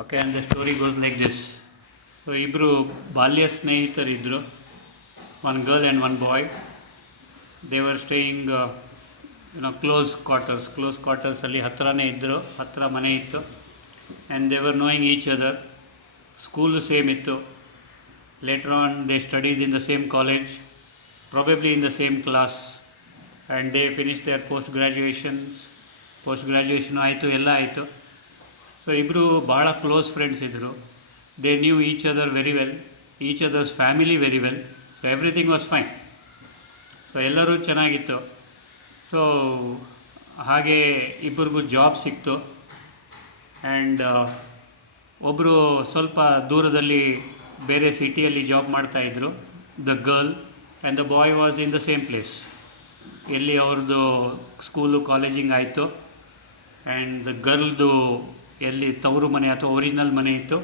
Okay, and the story goes like this. So ಇಬ್ಬರು ಬಾಲ್ಯ ಸ್ನೇಹಿತರಿದ್ದರು, one girl and one boy. They were staying close ಕ್ವಾರ್ಟರ್ಸಲ್ಲಿ ಹತ್ತಿರನೇ ಇದ್ದರು, ಹತ್ತಿರ ಮನೆ ಇತ್ತು. And they were knowing each other. School same ಇತ್ತು. Later on they studies in the same college, probably in the same class, and they finished their post graduation ಆಯಿತು, ಎಲ್ಲ ಆಯಿತು. ಸೊ ಇಬ್ಬರು ಭಾಳ ಕ್ಲೋಸ್ ಫ್ರೆಂಡ್ಸ್ ಇದ್ದರು. They new each other very well, each others family very well. So everything was fine. So ಎಲ್ಲರೂ ಚೆನ್ನಾಗಿತ್ತು. So ಹಾಗೆ ಇಬ್ಬರಿಗೂ ಜಾಬ್ ಸಿಕ್ತು. ಆ್ಯಂಡ್ ಒಬ್ಬರು ಸ್ವಲ್ಪ ದೂರದಲ್ಲಿ ಬೇರೆ ಸಿಟಿಯಲ್ಲಿ ಜಾಬ್ ಮಾಡ್ತಾಯಿದ್ರು, the girl, and the boy was in the same place, ಎಲ್ಲಿ ಅವ್ರದ್ದು ಸ್ಕೂಲು ಕಾಲೇಜಿಂಗ್ ಆಯಿತು. ಆ್ಯಂಡ್ ದ ಗರ್ಲ್ದು ಎಲ್ಲಿ ತವರು ಮನೆ ಅಥವಾ ಒರಿಜಿನಲ್ ಮನೆ ಇತ್ತು,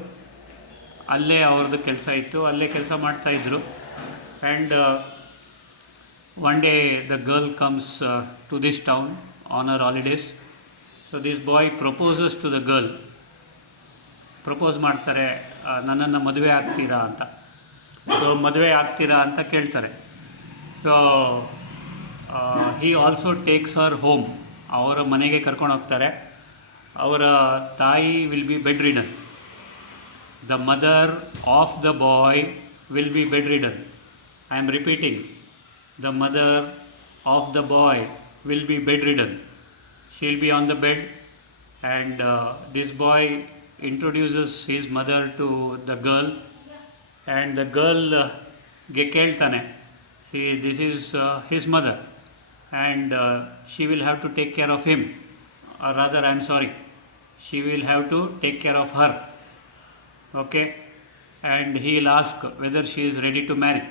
ಅಲ್ಲೇ ಅವ್ರದ್ದು ಕೆಲಸ ಇತ್ತು, ಅಲ್ಲೇ ಕೆಲಸ ಮಾಡ್ತಾಯಿದ್ರು. And one day the girl comes to this town on our holidays. So this boy proposes to the girl. Propose ಮಾಡ್ತಾರೆ, ನನ್ನನ್ನು ಮದುವೆ ಆಗ್ತೀರಾ ಅಂತ. ಸೊ ಮದುವೆ ಆಗ್ತೀರಾ ಅಂತ ಕೇಳ್ತಾರೆ. So he also takes her home. ಅವರ ಮನೆಗೆ ಕರ್ಕೊಂಡು ಹೋಗ್ತಾರೆ. ಅವರ ತಾಯಿ will be bed ridden. The mother of the boy will be bed ridden. I am repeating, the mother of the boy will be bed ridden. She will be on the bed, and this boy introduces his mother to the girl. And the ಗರ್ಲ್ಗೆ ಕೇಳ್ತಾನೆ, see this is his mother, and she will have to take care of him, or rather I am sorry, she will have to take care of her. Okay, and he will ask whether she is ready to marry.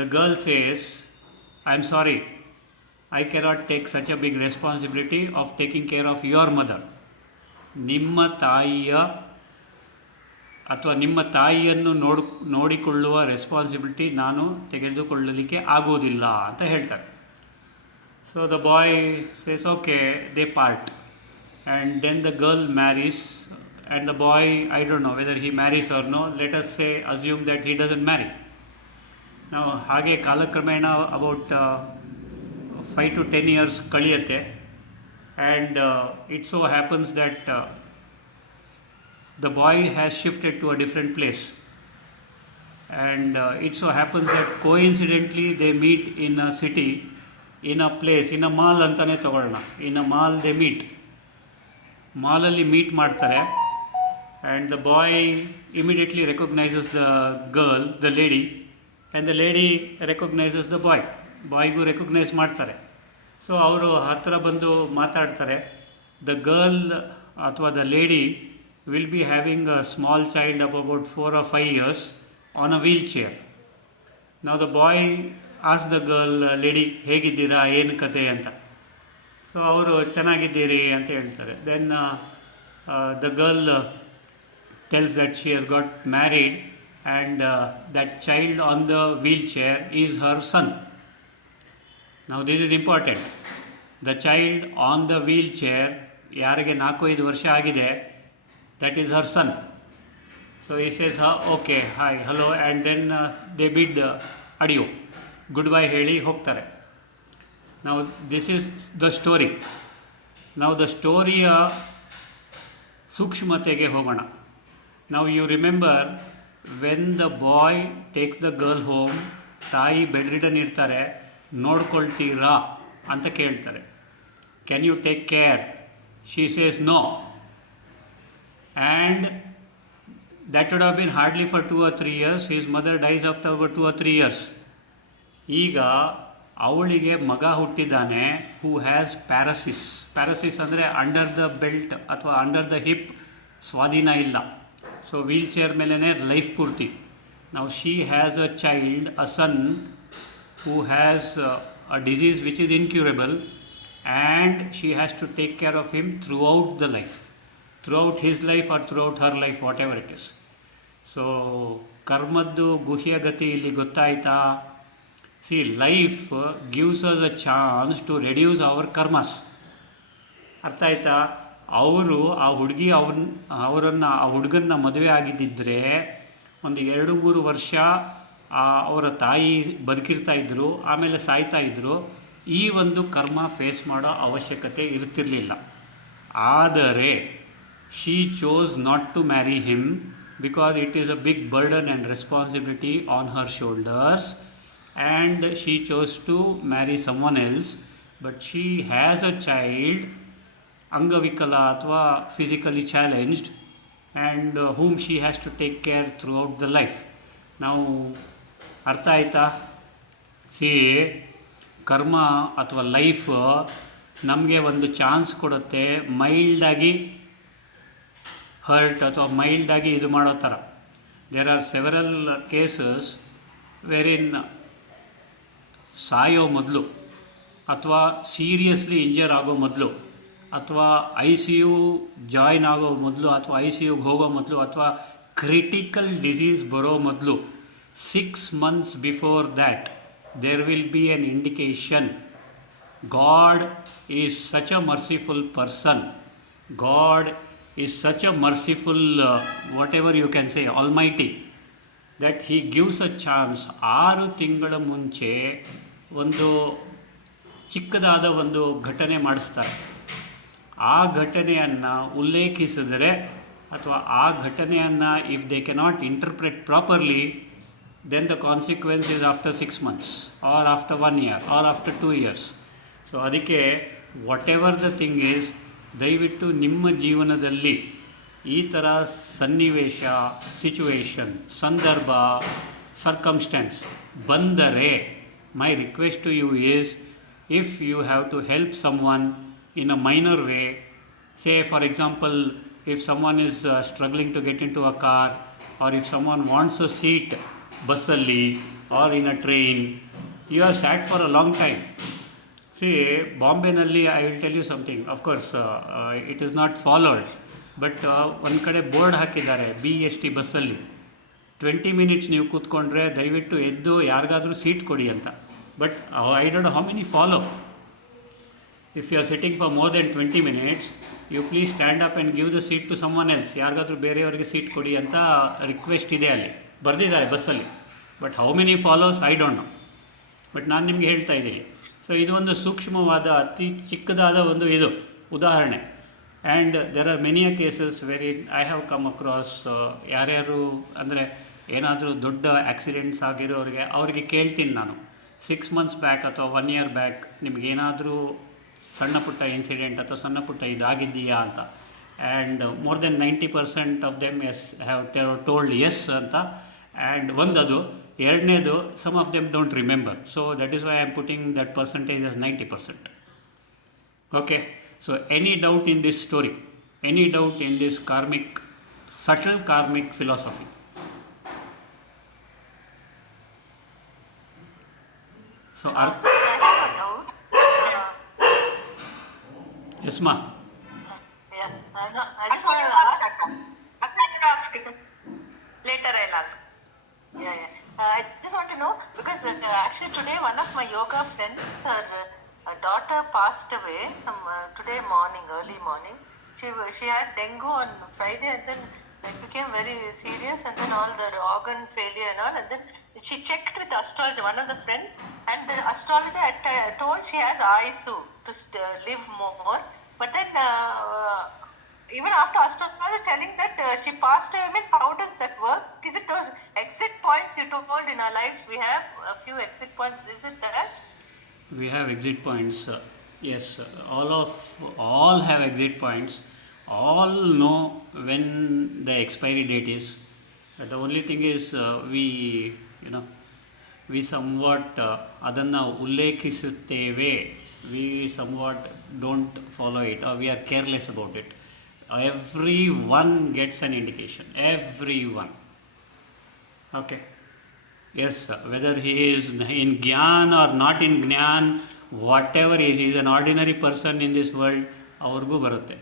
The girl says, I am sorry, I cannot take such a big responsibility of taking care of your mother. ನಿಮ್ಮ ತಾಯಿಯ ಅಥವಾ ನಿಮ್ಮ ತಾಯಿಯನ್ನು ನೋಡಿಕೊಳ್ಳುವ responsibility ನಾನು ತೆಗೆದುಕೊಳ್ಳಲಿಕ್ಕೆ ಆಗೋದಿಲ್ಲ ಅಂತ ಹೇಳ್ತಾರೆ. So the boy says, okay, they part. And then the girl marries, and the boy, I don't know whether he marries or no, let us say, assume that he doesn't marry. Now, ಹಾಗೆ ಕಾಲಕ್ರಮೇಣ about 5 to 10 years ಕಳೆಯುತ್ತೆ. And it so happens that the boy has shifted to a different place. And it so happens that coincidentally they meet in a city, in a place, in a mall ಅಂತಲೇ ತಗೊಳ್ಳೋಣ. In a mall they meet. ಮಾಲಲ್ಲಿ meet ಮಾಡ್ತಾರೆ. And the boy immediately recognises the girl, the lady, and the lady recognises the boy. ಬಾಯ್ಗೂ recognise ಮಾಡ್ತಾರೆ. So ಅವರು ಹತ್ತಿರ ಬಂದು ಮಾತಾಡ್ತಾರೆ. ದ ಗರ್ಲ್ ಅಥವಾ the lady will be having a small child of about 4 or 5 years on a wheelchair. ನಾವು the boy as the girl, lady ಹೇಗಿದ್ದೀರಾ, ಏನು ಕತೆ ಅಂತ. ಸೊ ಅವರು ಚೆನ್ನಾಗಿದ್ದೀರಿ ಅಂತ ಹೇಳ್ತಾರೆ. Then the girl tells that she has got married, and that child on the wheelchair is her son. Now this is important. The child on the wheelchair, ಯಾರಿಗೆ 4-5 ವರ್ಷ ಆಗಿದೆ, that is her son. So ಈ says okay, hi, hello, and then they bid adieu, goodbye ಹೇಳಿ ಹೋಗ್ತಾರೆ. ನಾವು this is the story. ನಾವು the ಸ್ಟೋರಿಯ ಸೂಕ್ಷ್ಮತೆಗೆ ಹೋಗೋಣ. ನಾವು you remember when the bye takes the girl home, ತಾಯಿ ಬೆಡ್ ರಿಡನ್ ಇರ್ತಾರೆ, ನೋಡ್ಕೊಳ್ತೀರಾ ಅಂತ ಕೇಳ್ತಾರೆ. Can you take care? She says no. And that would have been hardly for 2 or 3 years. His mother dies after about 2 or 3 years. ಈಗ ಅವಳಿಗೆ ಮಗ ಹುಟ್ಟಿದ್ದಾನೆ, who has paralysis. Paralysis ಅಂದರೆ under the belt ಅಥವಾ under the hip ಸ್ವಾಧೀನ ಇಲ್ಲ. So wheelchair ಮೇಲೇ life ಪೂರ್ತಿ. ನಾವು she has a child, a son, who has a disease which is incurable, and she has to take care of him throughout the life, throughout his life or throughout her life, whatever it is. So ಕರ್ಮದ್ದು ಗುಹ್ಯಗತಿ ಇಲ್ಲಿ ಗೊತ್ತಾಯ್ತಾ? See, life gives us a chance to reduce our ಕರ್ಮಸ್. ಅರ್ಥ ಆಯ್ತಾ? ಅವರು ಆ ಹುಡುಗಿ ಆ ಹುಡುಗನ್ನ ಮದುವೆ ಆಗಿದ್ದಿದ್ರೆ ಒಂದು 2-3 ವರ್ಷ ಅವರ ತಾಯಿ ಬದುಕಿರ್ತಾ ಇದ್ದರು, ಆಮೇಲೆ ಸಾಯ್ತಾ ಇದ್ದರು. ಈ ಒಂದು ಕರ್ಮ ಫೇಸ್ ಮಾಡೋ ಅವಶ್ಯಕತೆ ಇರ್ತಿರಲಿಲ್ಲ. ಆದರೆ she chose not to marry him because it is a big burden and responsibility on her shoulders, and she chose to marry someone else. But she has a child, ಅಂಗವಿಕಲ ಅಥವಾ physically challenged, and whom she has to take care throughout the life. ನಾವು ಅರ್ಥ ಆಯ್ತಾ? C, ಕರ್ಮ ಅಥವಾ life ನಮಗೆ ಒಂದು chance ಕೊಡುತ್ತೆ ಮೈಲ್ಡಾಗಿ ಹರ್ಟ್ ಅಥವಾ ಮೈಲ್ಡಾಗಿ ಇದು ಮಾಡೋ ಥರ. ದೇರ್ ಆರ್ ಸೆವೆರಲ್ ಕೇಸಸ್ ವೆರಿನ್ ಸಾಯೋ ಮೊದಲು ಅಥವಾ ಸೀರಿಯಸ್ಲಿ ಇಂಜರ್ ಆಗೋ ಮೊದಲು ಅಥವಾ ICU ಜಾಯ್ನ್ ಆಗೋ ಮೊದಲು ಅಥವಾ ICUಗೆ ಹೋಗೋ ಮೊದಲು ಅಥವಾ ಕ್ರಿಟಿಕಲ್ ಡಿಸೀಸ್ ಬರೋ ಮೊದಲು 6 months before that there will be an indication. God is such a merciful person. God is such a merciful, whatever you can say, almighty, that he gives a chance. 6 ತಿಂಗಳ ಮುಂಚೆ ಒಂದು ಚಿಕ್ಕದಾದ ಒಂದು ಘಟನೆ ಮಾಡಿಸ್ತಾರೆ. ಆ ಘಟನೆಯನ್ನು ಉಲ್ಲೇಖಿಸಿದರೆ ಅಥವಾ ಆ ಘಟನೆಯನ್ನು if they cannot interpret properly, then the consequence is after 6 months or after 1 year or after 2 years. So ಅದಕ್ಕೆ what ever the thing is, ದಯವಿಟ್ಟು ನಿಮ್ಮ ಜೀವನದಲ್ಲಿ ಈ ಥರ ಸನ್ನಿವೇಶ, ಸಿಚುವೇಶನ್, ಸಂದರ್ಭ, ಸರ್ಕಮ್ಸ್ಟೆನ್ಸ್ ಬಂದರೆ, my request to you is, if you have to help someone in a minor way, say for example if someone is struggling to get into a car, or if someone wants a seat bussally or in a train, you are sat for a long time. See, ಬಾಂಬೆನಲ್ಲಿ I will tell you something, of course it is not followed, but ಒಂದು ಕಡೆ board ಹಾಕಿದ್ದಾರೆ BEST ಬಸ್ಸಲ್ಲಿ 20 minutes ನೀವು ಕೂತ್ಕೊಂಡ್ರೆ ದಯವಿಟ್ಟು ಎದ್ದು ಯಾರಿಗಾದರೂ seat ಕೊಡಿ ಅಂತ. But I don't know how many follow. If you are sitting for more than 20 minutes, you please stand up and give the seat to someone else. ಯಾರಿಗಾದ್ರೂ ಬೇರೆಯವರಿಗೆ ಸೀಟ್ ಕೊಡಿ ಅಂತ ರಿಕ್ವೆಸ್ಟ್ ಇದೆ, ಅಲ್ಲಿ ಬರೆದಿದ್ದಾರೆ ಬಸ್ಸಲ್ಲಿ. But how many follows I don't no. But ನಾನು ನಿಮಗೆ ಹೇಳ್ತಾ ಇದ್ದೀನಿ. ಸೊ ಇದು ಒಂದು ಸೂಕ್ಷ್ಮವಾದ, ಅತಿ ಚಿಕ್ಕದಾದ ಒಂದು ಇದು ಉದಾಹರಣೆ. And there are many cases very I have come across. ಯಾರ್ಯಾರು ಅಂದರೆ ಏನಾದರೂ ದೊಡ್ಡ ಆ್ಯಕ್ಸಿಡೆಂಟ್ಸ್ ಆಗಿರೋರಿಗೆ ಅವ್ರಿಗೆ ಕೇಳ್ತೀನಿ ನಾನು, 6 months ಬ್ಯಾಕ್ ಅಥವಾ 1 year ಬ್ಯಾಕ್ ನಿಮಗೇನಾದರೂ ಸಣ್ಣ ಪುಟ್ಟ ಇನ್ಸಿಡೆಂಟ್ ಅಥವಾ ಸಣ್ಣ ಪುಟ್ಟ ಇದಾಗಿದೆಯಾ ಅಂತ. And more than 90% of them yes have told yes ಅಂತ. ಆ್ಯಂಡ್ ಒಂದದು. ಎರಡನೇದು, some of them don't remember. So that is why I am putting that percentage as 90%. Okay. So any doubt in this story, any doubt in this karmic, subtle karmic philosophy? So yes ma. Yeah, I just want to ask. Later I'll ask. Yeah. I just want to know because actually today one of my yoga friends, her daughter passed away today morning, early morning. She had dengue on Friday, and then it became very serious, and then all the organ failure and all, and then she checked with the astrologer, one of the friends, and the astrologer had told she has AYSU to live more. But then even after astrologer telling that she passed away, means how does that work? Is it those exit points you told in our lives? We have a few exit points. Is it that? We have exit points. Yes, all have exit points. All know when the expiry date is. The only thing is we somewhat ಅದನ್ನು ಉಲ್ಲೇಖಿಸುತ್ತೇವೆ. We somewhat don't follow it, or we are careless about it. Everyone gets an indication. Everyone. Okay. Yes, whether he is in Gyan or not in Gyan, whatever he is an ordinary person in this world, ಅವ್ರಿಗೂ ಬರುತ್ತೆ.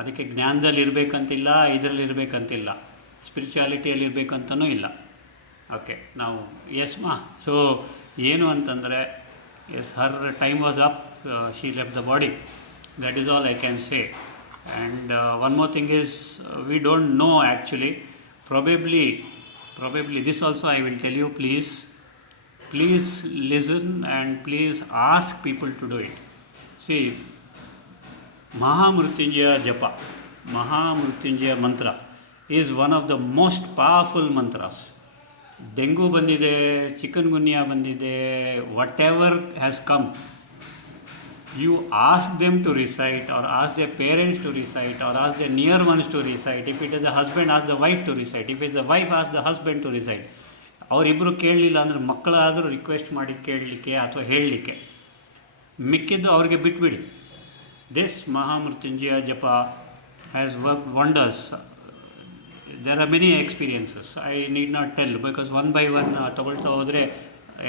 ಅದಕ್ಕೆ ಜ್ಞಾನದಲ್ಲಿ ಇರಬೇಕಂತಿಲ್ಲ, ಇದರಲ್ಲಿ ಇರಬೇಕಂತಿಲ್ಲ, ಸ್ಪಿರಿಚುಯಾಲಿಟಿಯಲ್ಲಿ ಇರಬೇಕಂತನೂ ಇಲ್ಲ. Okay. ನಾವು S ಮಾ. So ಏನು ಅಂತಂದರೆ, yes, her time was up, she left the body. That is all I can say. And one more thing is, we don't know actually. Probably this also I will tell you. Please listen and please ask people to do it. See, Mahamrutyunjaya Japa, Mahamrutyunjaya mantra is one of the most powerful mantras. Dengue bandide, chikungunya bandide, whatever has come, you ask them to recite or ask their parents to recite or ask their near ones to recite. If it is a husband, ask the wife to recite. If it's the wife, ask the husband to recite. ಅವರಿಬ್ಬರು ಕೇಳಲಿಲ್ಲ ಅಂದರೆ ಮಕ್ಕಳಾದರೂ request ಮಾಡಿ ಕೇಳಲಿಕ್ಕೆ ಅಥವಾ ಹೇಳಲಿಕ್ಕೆ, ಮಿಕ್ಕಿದ್ದು ಅವ್ರಿಗೆ ಬಿಟ್ಬಿಡಿ. This Mahamrityunjaya japa has work wonders. There are many experiences. I need not tell because one by one ತಗೊಳ್ತಾ ಹೋದರೆ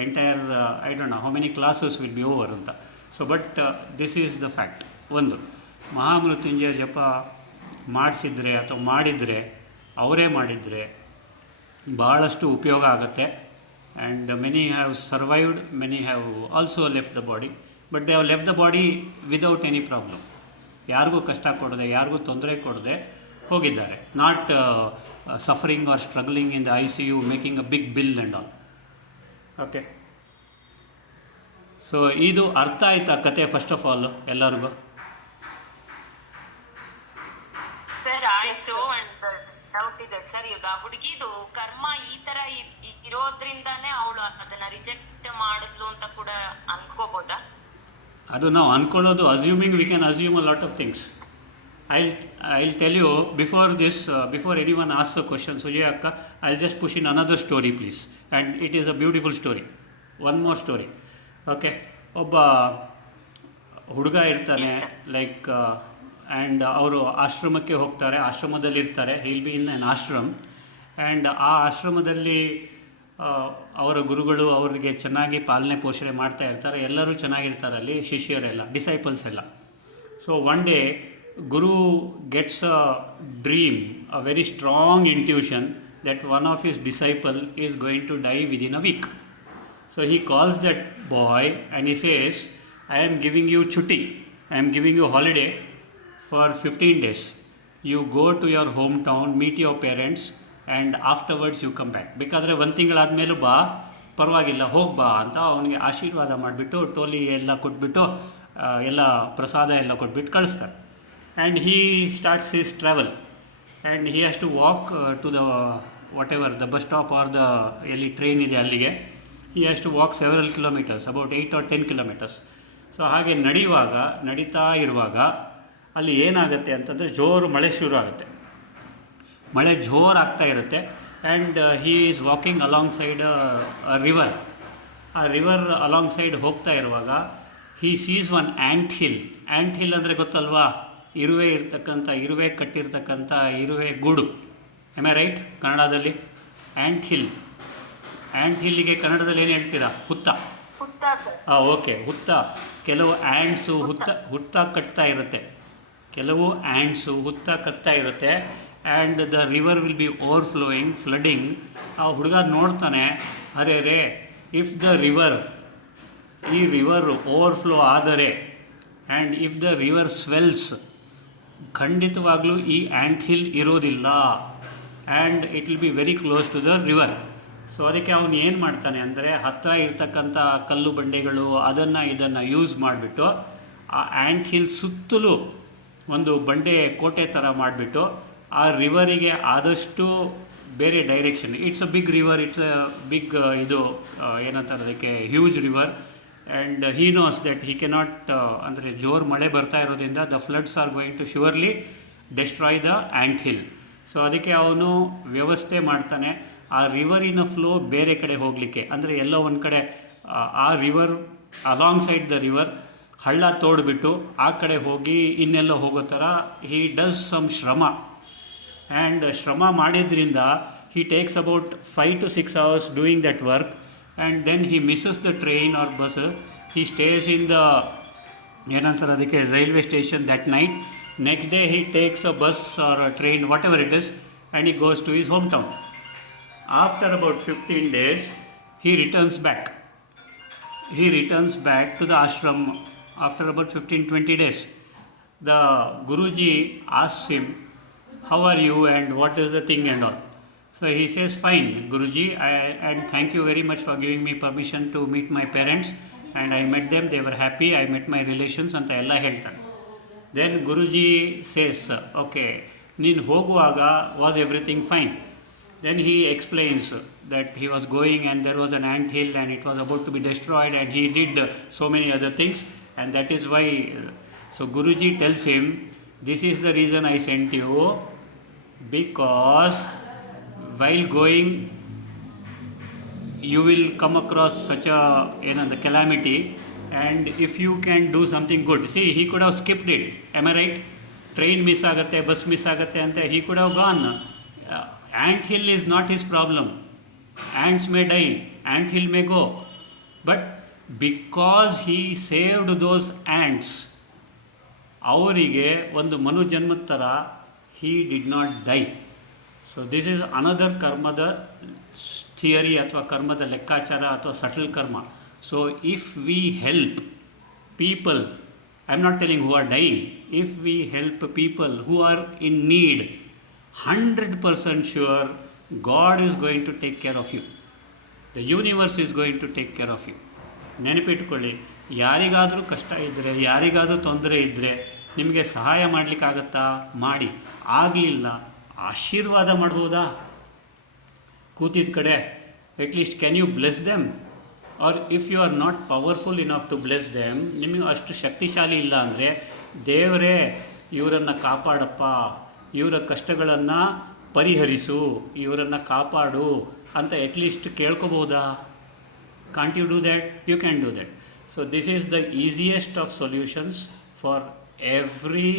entire I don't know how many classes will be over ಅಂತ. So but this is the fact. ಒಂದು ಮಹಾಮೃತ್ಯುಂಜಯ ಜಪ ಮಾಡಿಸಿದ್ರೆ ಅಥವಾ ಮಾಡಿದರೆ, ಅವರೇ ಮಾಡಿದರೆ ಭಾಳಷ್ಟು ಉಪಯೋಗ ಆಗುತ್ತೆ. And many have survived, many have also left the body, but they have left the body without any problem. ಯಾರಿಗೂ ಕಷ್ಟ ಕೊಡದೆ, ಯಾರಿಗೂ ತೊಂದರೆ ಕೊಡದೆ ಹೋಗಿದ್ದಾರೆ. Not suffering or struggling in the ICU, making a big bill and all. Okay, so ಇದು ಅರ್ಥ ಆಯ್ತಾ ಕತೆ ಫಸ್ಟ್ ಆಫ್ ಆಲ್ ಎಲ್ಲರಿಗೂ? ಸರ್ ಆಯ್ತು. ಡೌಟ್ ಇದೆ ಸರ್, ಈಗ ಹುಡುಗಿದು ಕರ್ಮ ಈ ತರ ಇರೋದ್ರಿಂದಾನೇ ಅವಳು ಅದನ್ನ ರಿಜೆಕ್ಟ್ ಮಾಡಿದ್ಲು ಅಂತ ಕೂಡ ಅನ್ಕೋಬೋದಾ? ಅದು ನಾವು ಅನ್ಕೊಳ್ಳೋದು, assuming we can assume a lot of things. I'll tell you before this, before anyone asks a question, Sujay Akka, I'll just push in another story please, and it is a beautiful story. One more story. Okay, ಒಬ್ಬ ಹುಡುಗ ಇರ್ತಾನೆ, like and ಅವರು ಆಶ್ರಮಕ್ಕೆ ಹೋಗ್ತಾರೆ, ಆಶ್ರಮದಲ್ಲಿರ್ತಾರೆ. He'll be in an ashram. And ಆ ಆಶ್ರಮದಲ್ಲಿ ಅವರ ಗುರುಗಳು ಅವರಿಗೆ ಚೆನ್ನಾಗಿ ಪಾಲನೆ ಪೋಷಣೆ ಮಾಡ್ತಾ ಇರ್ತಾರೆ. ಎಲ್ಲರೂ ಚೆನ್ನಾಗಿರ್ತಾರೆ ಅಲ್ಲಿ, ಶಿಷ್ಯರೆಲ್ಲ, ಡಿಸೈಪಲ್ಸ್ ಎಲ್ಲ. So one day Guru gets a dream, a very strong intuition that one of his disciple is going to die within a week. So he calls that boy and he says, I am giving you chutti, I am giving you holiday for 15 days. You go to your hometown, meet your parents and afterwards you come back. ಬೇಕಾದರೆ ಒಂದು ತಿಂಗಳಾದಮೇಲೂ ಬಾ, ಪರವಾಗಿಲ್ಲ ಹೋಗಿ ಬಾ ಅಂತ ಅವನಿಗೆ ಆಶೀರ್ವಾದ ಮಾಡಿಬಿಟ್ಟು ಟೋಲಿ ಎಲ್ಲ ಕೊಟ್ಬಿಟ್ಟು ಎಲ್ಲ ಪ್ರಸಾದ ಎಲ್ಲ ಕೊಟ್ಬಿಟ್ಟು ಕಳಿಸ್ತಾರೆ. And he starts his travel and he has to walk to the whatever the bus stop or the ಎಲ್ಲಿ ಟ್ರೈನ್ ಇದೆ ಅಲ್ಲಿಗೆ. he has to walk several kilometers, about 8 or 10 kilometers. So ಹಾಗೆ ನಡೀತಾ ಇರುವಾಗ ಅಲ್ಲಿ ಏನಾಗುತ್ತೆ ಅಂತಂದರೆ ಜೋರು ಮಳೆ ಶುರು ಆಗುತ್ತೆ. ಮಳೆ ಜೋರು ಆಗ್ತಾ ಇರುತ್ತೆ. And he is walking alongside river. ಆ ರಿವರ್ ಅಲಾಂಗ್ ಸೈಡ್ ಹೋಗ್ತಾ ಇರುವಾಗ he sees one ant hill. Ant hill ಅಂದರೆ ಗೊತ್ತಲ್ವಾ? ಇರುವೆ ಕಟ್ಟಿರ್ತಕ್ಕಂಥ ಇರುವೆ ಗೂಡು. Am I right? ಕನ್ನಡದಲ್ಲಿ ಆ್ಯಂಟ್ ಹಿಲ್ಲಿಗೆ ಕನ್ನಡದಲ್ಲಿ ಏನು ಹೇಳ್ತೀರಾ? ಹುತ್ತ. ಓಕೆ, ಹುತ್ತ. ಕೆಲವು ಆ್ಯಂಟ್ಸು ಹುತ್ತ ಕಟ್ತಾ ಇರುತ್ತೆ, ಕೆಲವು ಆ್ಯಂಟ್ಸು ಹುತ್ತ ಕಟ್ತಾ ಇರುತ್ತೆ. And the river will be overflowing, flooding. ಆ ಹುಡುಗ ನೋಡ್ತಾನೆ, ಅರೆ ಇಫ್ ದ ರಿವರ್, ಈ ರಿವರ್ ಓವರ್ಫ್ಲೋ ಆದರೆ and if the river swells, ಖಂಡಿತವಾಗ್ಲೂ ಈ ಆ್ಯಂಟ್ ಹಿಲ್ ಇರೋದಿಲ್ಲ and it will be very close to the river. So ಅದಕ್ಕೆ ಅವನು ಏನು ಮಾಡ್ತಾನೆ ಅಂದರೆ, ಹತ್ತಿರ ಇರ್ತಕ್ಕಂಥ ಕಲ್ಲು ಬಂಡೆಗಳು ಇದನ್ನು ಯೂಸ್ ಮಾಡಿಬಿಟ್ಟು ಆ ಆ್ಯಂಟ್ ಹಿಲ್ ಸುತ್ತಲೂ ಒಂದು ಬಂಡೆ ಕೋಟೆ ಥರ ಮಾಡಿಬಿಟ್ಟು ಆ ರಿವರಿಗೆ ಆದಷ್ಟು ಬೇರೆ direction, it's a big river, it's a big ಇದು ಏನಂತಾರೆ ಅದಕ್ಕೆ, huge river. And he knows that he cannot, ಅಂದರೆ ಜೋರು ಮಳೆ ಬರ್ತಾ ಇರೋದ್ರಿಂದ the floods are going to surely destroy the anthill. So ಅದಕ್ಕೆ ಅವನು ವ್ಯವಸ್ಥೆ ಮಾಡ್ತಾನೆ ಆ ರಿವರಿನ ಫ್ಲೋ ಬೇರೆ ಕಡೆ ಹೋಗಲಿಕ್ಕೆ. ಅಂದರೆ ಎಲ್ಲೋ ಒಂದು ಕಡೆ ಆ river along side the river ಹಳ್ಳ ತೋಡ್ಬಿಟ್ಟು ಆ ಕಡೆ ಹೋಗಿ ಇನ್ನೆಲ್ಲ ಹೋಗೋ ಥರ ಹಿ ಡಸ್ ಸಮ್ ಶ್ರಮ. ಆ್ಯಂಡ್ ಶ್ರಮ ಮಾಡಿದ್ರಿಂದ he takes about 5 to 6 hours doing that work. And then he misses the train or bus. He stays in the ಏನಂತಾರೆ ಅದಕ್ಕೆ, railway station that night. Next day he takes a bus or a train, whatever it is, and he goes to his hometown. After about 15 days he returns back. He returns back to the ashram after about 15-20 days. the Guruji asks him, how are you and what is the thing and all. So he says, fine, Guruji, and thank you very much for giving me permission to meet my parents. And I met them, they were happy, I met my relations ಅಂತ ಎಲ್ಲ ಹೇಳ್ತಾನೆ. Then Guruji says, okay, ನೀನು ಹೋಗುವಾಗ was everything fine? Then he explains that he was going and there was an ant hill and it was about to be destroyed and he did so many other things, and that is why. So Guruji tells him, this is the reason I sent you, because while going you will come across such a the calamity, and if you can do something good. See, he could have skipped it, am I right? Train miss ಆಗುತ್ತೆ, bus miss ಆಗುತ್ತೆ ಅಂತ he could have gone. Ant hill is not his problem. Ants may die, ant hill may go, but because he saved those ants, ಅವರಿಗೆ ಒಂದು ಮನು ಜನ್ಮದ ಥರ he did not die. So this is another ಕರ್ಮದ theory ಅಥವಾ ಕರ್ಮದ ಲೆಕ್ಕಾಚಾರ ಅಥವಾ subtle ಕರ್ಮ. So if we help people, I am not telling who are dying, if we help people who are in need, 100% sure God is going to take care of you. The universe is going to take care of you. ನೆನಪಿಟ್ಕೊಳ್ಳಿ, ಯಾರಿಗಾದರೂ ಕಷ್ಟ ಇದ್ದರೆ, ಯಾರಿಗಾದರೂ ತೊಂದರೆ ಇದ್ದರೆ ನಿಮಗೆ ಸಹಾಯ ಮಾಡಲಿಕ್ಕಾಗತ್ತಾ? ಮಾಡಿ. ಆಗಲಿಲ್ಲ, ಆಶೀರ್ವಾದ ಮಾಡ್ಬೋದಾ? ಕೂತಿದ್ದ ಕಡೆ at least can you bless them? Or if you are not powerful enough to bless them, ನಿಮಗೆ ಅಷ್ಟು ಶಕ್ತಿಶಾಲಿ ಇಲ್ಲ ಅಂದರೆ, ದೇವರೇ ಇವರನ್ನು ಕಾಪಾಡಪ್ಪ, ಇವರ ಕಷ್ಟಗಳನ್ನು ಪರಿಹರಿಸು, ಇವರನ್ನು ಕಾಪಾಡು ಅಂತ at least ಕೇಳ್ಕೋಬೋದಾ? Can't you do that? You can do that. So this is the easiest of solutions for every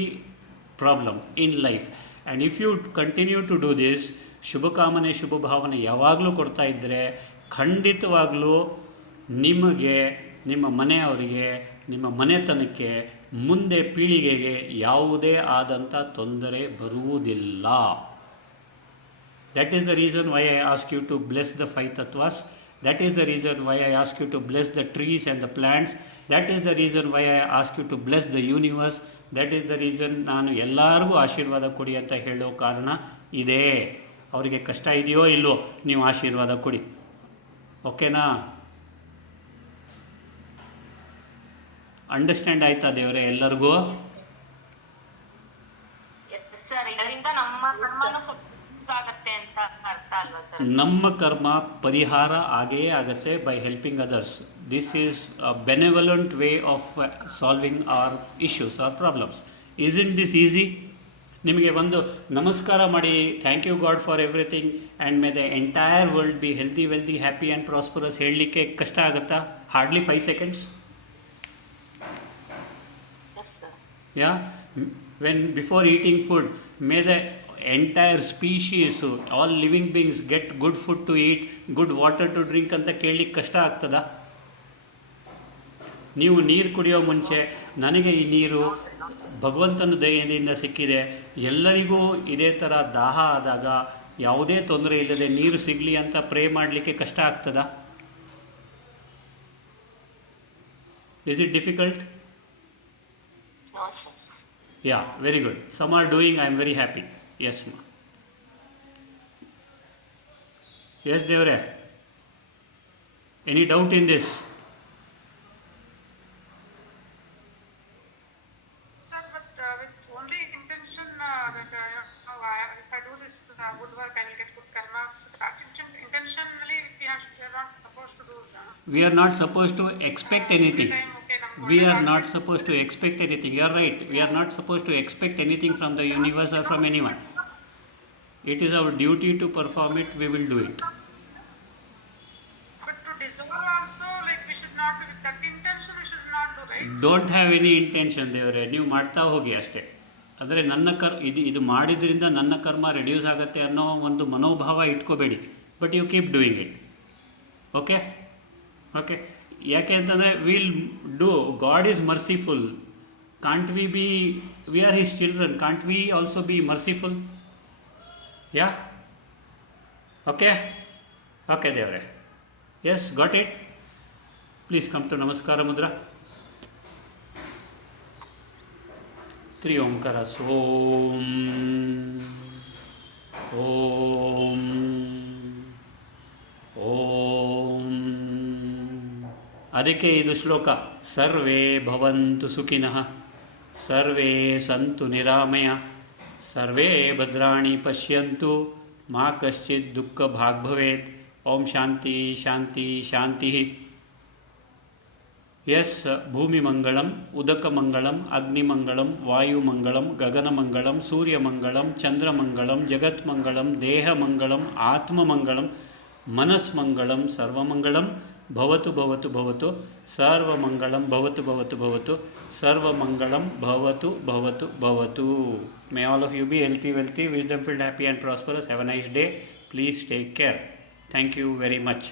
problem in life. And if you continue to do this, ಶುಭಕಾಮನೆ ಶುಭ ಭಾವನೆ ಯಾವಾಗಲೂ ಕೊಡ್ತಾ ಇದ್ದರೆ, ಖಂಡಿತವಾಗಲೂ ನಿಮಗೆ, ನಿಮ್ಮ ಮನೆಯವರಿಗೆ, ನಿಮ್ಮ ಮನೆತನಕ್ಕೆ, ಮುಂದೆ ಪೀಳಿಗೆಗೆ ಯಾವುದೇ ಆದಂಥ ತೊಂದರೆ ಬರುವುದಿಲ್ಲ. That is the reason why I ask you to bless the 5 tattvas. That is the reason why I ask you to bless the trees and the plants. That is the reason why I ask you to bless the universe. That is the reason ನಾನು ಎಲ್ಲರಿಗೂ ಆಶೀರ್ವಾದ ಕೊಡಿ ಅಂತ ಹೇಳೋ ಕಾರಣ ಇದೆ. ಅವರಿಗೆ ಕಷ್ಟ ಇದೆಯೋ ಇಲ್ಲೋ, ನೀವು ಆಶೀರ್ವಾದ ಕೊಡಿ. ಓಕೆನಾ? ಅಂಡರ್ಸ್ಟ್ಯಾಂಡ್ ಆಯ್ತಾ ದೇವರೇ ಎಲ್ಲರಿಗೂ? ಸರ್, ಇದರಿಂದ ನಮ್ಮ ಕರ್ಮನೂ ಸ್ವಲ್ಪ ಆಗತ್ತೆ ಅಂತ ಅರ್ಥ ಅಲ್ವಾ ಸರ್? ನಮ್ಮ ಕರ್ಮ ಪರಿಹಾರ ಆಗೇ ಆಗುತ್ತೆ by helping others. This is a benevolent way of solving our issues, our problems. Is in this easy? ನಿಮಗೆ ಒಂದು ನಮಸ್ಕಾರ ಮಾಡಿ thank you God for everything and may the entire world be healthy, wealthy, happy and prosperous ಹೇಳಲಿಕ್ಕೆ ಕಷ್ಟ ಆಗುತ್ತಾ? Hardly 5 seconds. Yeah, when before eating food, may the entire species, all living beings get good food to eat, good water to drink ಅಂತ ಕೇಳಲಿಕ್ಕೆ ಕಷ್ಟ ಆಗ್ತದ? ನೀವು ನೀರು ಕುಡಿಯೋ ಮುಂಚೆ, ನನಗೆ ಈ ನೀರು ಭಗವಂತನ ದಯೆಯಿಂದ ಸಿಕ್ಕಿದೆ, ಎಲ್ಲರಿಗೂ ಇದೇ ಥರ ದಾಹ ಆದಾಗ ಯಾವುದೇ ತೊಂದರೆ ಇಲ್ಲದೆ ನೀರು ಸಿಗಲಿ ಅಂತ ಪ್ರೇ ಮಾಡಲಿಕ್ಕೆ ಕಷ್ಟ ಆಗ್ತದ? Is it difficult? No, sir. Yeah, very good. Some are doing, I am very happy. Yes, ma. Yes, Devare. Any doubt in this? Sir, but with only intention if I do this good work, I will get good karma. So that intentionally we are not supposed to do. We are not supposed to expect anything. We are not supposed to expect anything. You are right. We are not supposed to expect anything from the universe or from anyone. It is our duty to perform it. We will do it. But to deserve also, like we should not, with that intention we should not do, right? Don't have any intention, ದೇವರೇ. ನೀವು ಮಾಡ್ತಾ ಹೋಗಿ ಅಷ್ಟೇ. ಆದರೆ ಇದು ಮಾಡಿದ್ರಿಂದ ನನ್ನ ಕರ್ಮ ರೆಡ್ಯೂಸ್ ಆಗುತ್ತೆ ಅನ್ನೋ ಒಂದು ಮನೋಭಾವ ಇಟ್ಕೋಬೇಡಿ. But you keep doing it. Okay? Okay, ಯಾಕೆ ಅಂತಂದರೆ will do. God is merciful. Can't we are his children, can't we also be merciful? Yeah? Okay? Okay ದೇವರೇ. Yes, got it. Please come to namaskara mudra. 3 ಓಂಕಾರಸ್. ಓಂ ಓಂ ಓಂ. ಅದಕ್ಕೆ ಇದು ಶ್ಲೋಕ, ಸರ್ವೇ ಭವಂತು ಸುಖಿನಃ, ಸರ್ವೇ ಸಂತು ನಿರಾಮಯ, ಸರ್ವೇ ಭದ್ರಾಣಿ ಪಶ್ಯಂತು, ಮಾ ಕಶ್ಚಿತ್ ದುಃಖ ಭಾಗ್ ಭವೇತ್. ಓಂ ಶಾಂತಿ ಶಾಂತಿ ಶಾಂತಿ. S ಭೂಮಿಮಂಗಳಂ, ಉದಕಮಂಗಳಂ, ಅಗ್ನಿಮಂಗಳಂ, ವಾಯುಮಂಗಳಂ, ಗಗನಮಂಗಳಂ, ಸೂರ್ಯಮಂಗಳಂ, ಚಂದ್ರಮಂಗಳಂ, ಜಗತ್ಮಂಗಳಂ, ದೇಹಮಂಗಳಂ, ಆತ್ಮಮಂಗಳಂ, ಮನಸ್ಮಂಗಳಂ, ಸರ್ವಮಂಗಳಂ ಭವತು ಭವತು ಭವತು, ಸರ್ವಮಂಗಳಂ ಭವತು ಭವತು ಭವತು, ಸರ್ವಮಂಗಳಂ ಭವತು ಭವತು ಭವತು. May all of you be healthy, wealthy, wisdom filled, happy and prosperous. Have a nice day. Please take care. Thank you very much.